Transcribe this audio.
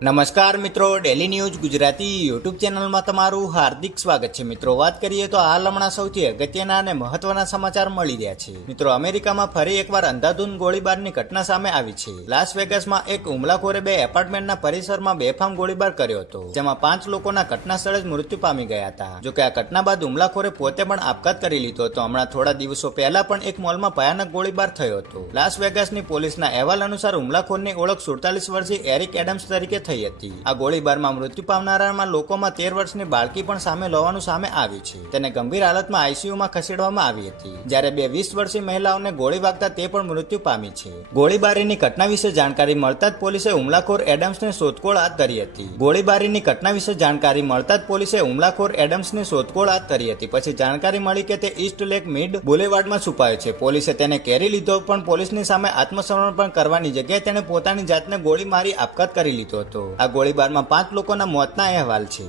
નમસ્કાર મિત્રો, daily news Gujarati YouTube ચેનલમાં તમારું હાર્દિક સ્વાગત છે। મિત્રો, વાત કરીએ તો હાલ હમણાં સૌથી અગત્યના અને મહત્વના સમાચાર મળી રહ્યા છે। મિત્રો, અમેરિકામાં ફરી એકવાર અંધાધૂંધ ગોળીબારની ઘટના સામે આવી છે। લાસ વેગાસમાં એક હુમલાખોરે બે એપાર્ટમેન્ટના પરિસરમાં બેફામ ગોળીબાર કર્યો હતો, જેમાં 5 લોકોના ઘટના સ્થળે જ મૃત્યુ પામી ગયા હતા। જોકે આ ઘટના બાદ હુમલાખોરે પોતે પણ આપઘાત કરી લીધો હતો। હમણાં થોડા દિવસો પહેલા પણ એક મોલમાં ભયાનક ગોળીબાર થયો હતો। લાસ વેગાસની પોલીસના અહેવાલ અનુસાર હુમલાખોરની ઓળખ 47 વર્ષીય એરિક એડમ્સ તરીકે થઈ હતી। આ ગોળીબારમાં મૃત્યુ પામનારામાં લોકોમાં 13 વર્ષની બાળકી પણ સામેલ હોવાનું સામે આવ્યું છે। તેને ગંભીર હાલતમાં આઈસીયુમાં ખસેડવામાં આવી હતી, જ્યારે બે 20 વર્ષીય મહિલાઓને ગોળી વાગતા તે પણ મૃત્યુ પામી છે। ગોળીબારીની ઘટના વિશે જાણકારી મળતા જ પોલીસે હુમલાખોર એડમ્સની શોધખોળ હાથ ધરી હતી। ગોળીબારીની ઘટના વિશે જાણકારી મળતા જ પોલીસે હુમલાખોર એડમ્સની શોધખોળ હાથ ધરી હતી। પછી જાણકારી મળી કે તે ઈસ્ટ લેક મિડ બુલેવાર્ડમાં છુપાયો છે। પોલીસે તેને ઘેરી લીધો, પણ પોલીસની સામે આત્મસમર્પણ કરવાની જગ્યાએ તેણે પોતાની જાતને ગોળી મારી આપઘાત કરી લીધો હતો। આ ગોળીબારમાં 5 લોકોના મોતના અહેવાલ છે।